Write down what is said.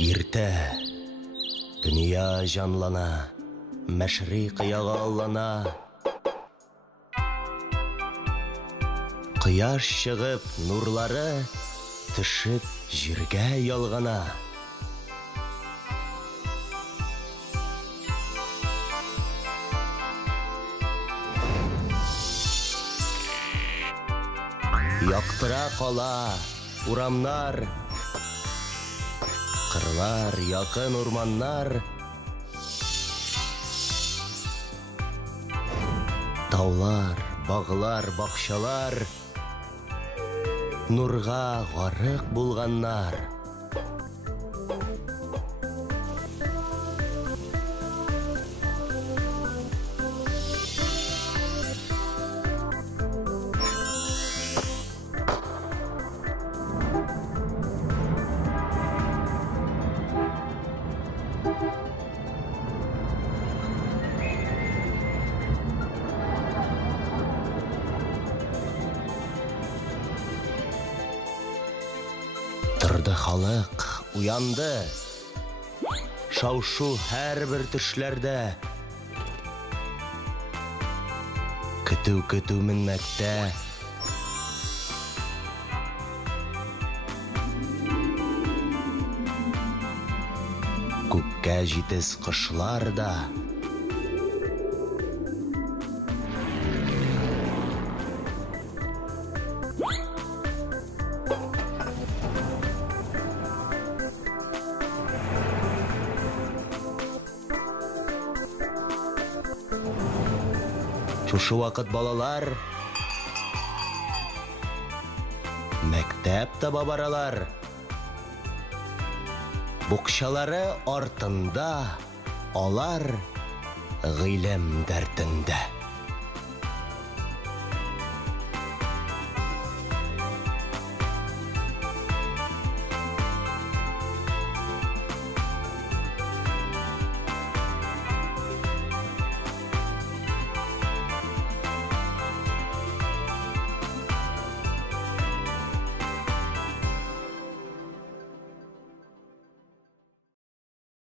Иртә дөнья жанлана, мәшриқ яғаллана. Қияш шығып нурлары төшіп җиргә ялгана. Яктыра кала урамнар, кырлар, якын урманнар, таулар, баглар, бакчалар, нурга гарык булганнар. Тұрды халық, уянды, шаушу һәрбір төшләрдә. Көтү миннәктә. Күккә җитез кошлар да. Шушы вакыт балалар мәктәп таба баралар. Букчалары артында, алар гыйлем дәртендә.